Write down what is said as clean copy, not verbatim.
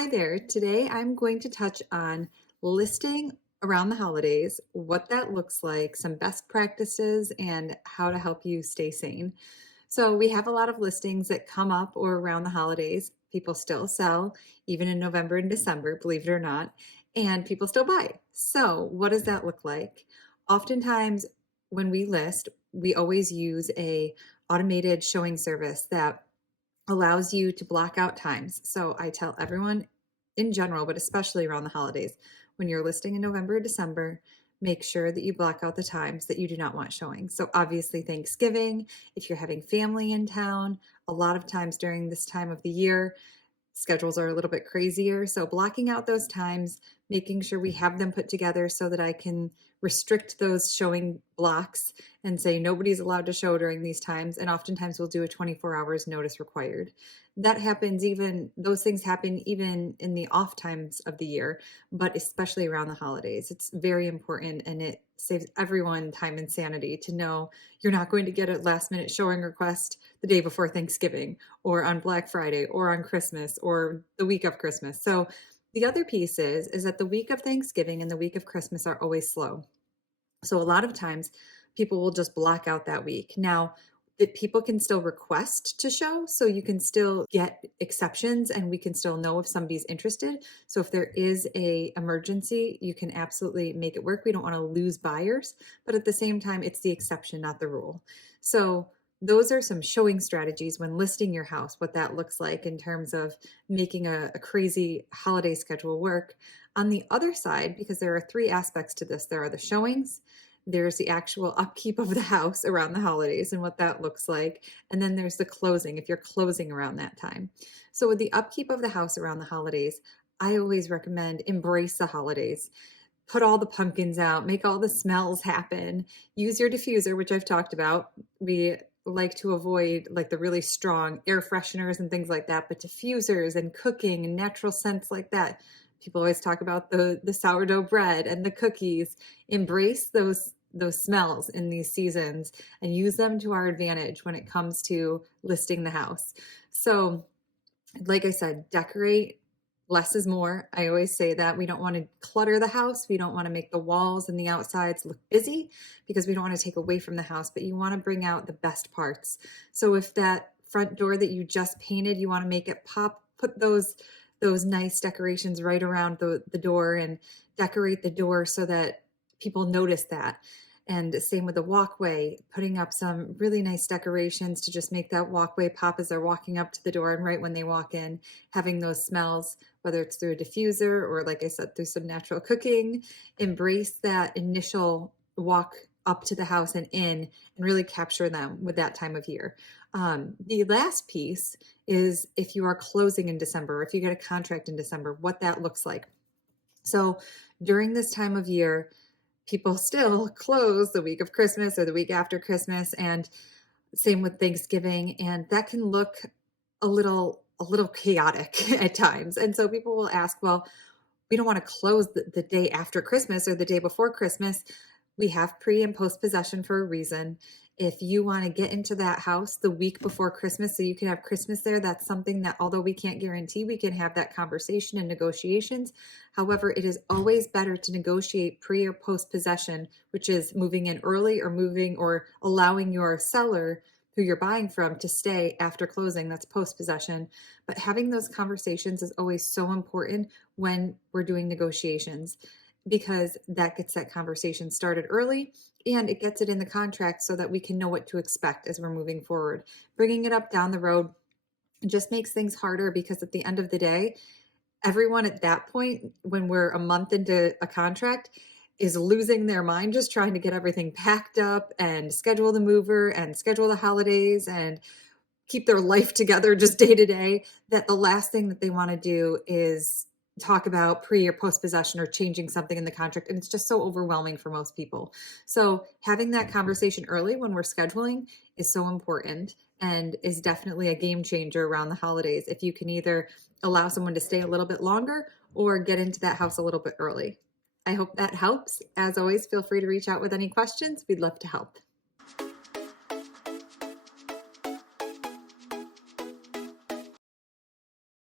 Hi there. Today I'm going to touch on listing around the holidays, what that looks like, some best practices, and how to help you stay sane. So, we have a lot of listings that come up or around the holidays. People still sell, even in November and December, believe it or not, and people still buy. So, what does that look like? Oftentimes, when we list, we always use a automated showing service that allows you to block out times. So I tell everyone in general, but especially around the holidays, when you're listing in November or December, make sure that you block out the times that you do not want showing. So obviously Thanksgiving, if you're having family in town, a lot of times during this time of the year, schedules are a little bit crazier. So blocking out those times, making sure we have them put together so that I can restrict those showing blocks and say nobody's allowed to show during these times. And oftentimes we'll do a 24 hours notice required. That happens even, those things happen even in the off times of the year, but especially around the holidays. It's very important and it saves everyone time and sanity to know you're not going to get a last minute showing request the day before Thanksgiving or on Black Friday or on Christmas or the week of Christmas. So the other piece is that the week of Thanksgiving and the week of Christmas are always slow. So a lot of times people will just block out that week. Now, that people can still request to show, so you can still get exceptions and we can still know if somebody's interested. So if there is a emergency, you can absolutely make it work. We don't want to lose buyers, but at the same time, it's the exception, not the rule. So those are some showing strategies when listing your house, what that looks like in terms of making a crazy holiday schedule work. On the other side, because there are three aspects to this, there are the showings, there's the actual upkeep of the house around the holidays and what that looks like. And then there's the closing, if you're closing around that time. So, with the upkeep of the house around the holidays, I always recommend embrace the holidays. Put all the pumpkins out, make all the smells happen. Use your diffuser, which I've talked about. We like to avoid like the really strong air fresheners and things like that, but diffusers and cooking and natural scents like that. People always talk about the sourdough bread and the cookies. Embrace those smells in these seasons and use them to our advantage when it comes to listing the house. So, like I said, decorate. Less is more. I always say that we don't want to clutter the house. We don't want to make the walls and the outsides look busy because we don't want to take away from the house, but you want to bring out the best parts. So if that front door that you just painted, you want to make it pop, put those nice decorations right around the door and decorate the door so that people notice that. And same with the walkway, putting up some really nice decorations to just make that walkway pop as they're walking up to the door and right when they walk in, having those smells, whether it's through a diffuser or, like I said, through some natural cooking. Embrace that initial walk up to the house and in and really capture them with that time of year. The last piece is if you are closing in December, if you get a contract in December, what that looks like. So during this time of year, people still close the week of Christmas or the week after Christmas, and same with Thanksgiving, and that can look a little chaotic at times. And so people will ask, well, we don't want to close the day after Christmas or the day before Christmas. We have pre and post possession for a reason. If you want to get into that house the week before Christmas so you can have Christmas there, that's something that, although we can't guarantee, we can have that conversation and negotiations. However, it is always better to negotiate pre or post possession, which is moving in early or moving or allowing your seller who you're buying from to stay after closing. That's post possession. But having those conversations is always so important when we're doing negotiations because that gets that conversation started early and it gets it in the contract so that we can know what to expect as we're moving forward. Bringing it up down the road just makes things harder because at the end of the day, everyone at that point, when we're a month into a contract, is losing their mind just trying to get everything packed up and schedule the mover and schedule the holidays and keep their life together just day to day, that the last thing that they want to do is talk about pre or post possession or changing something in the contract. And it's just so overwhelming for most people. So having that conversation early when we're scheduling is so important and is definitely a game changer around the holidays. If you can either allow someone to stay a little bit longer or get into that house a little bit early. I hope that helps. As always, feel free to reach out with any questions. We'd love to help.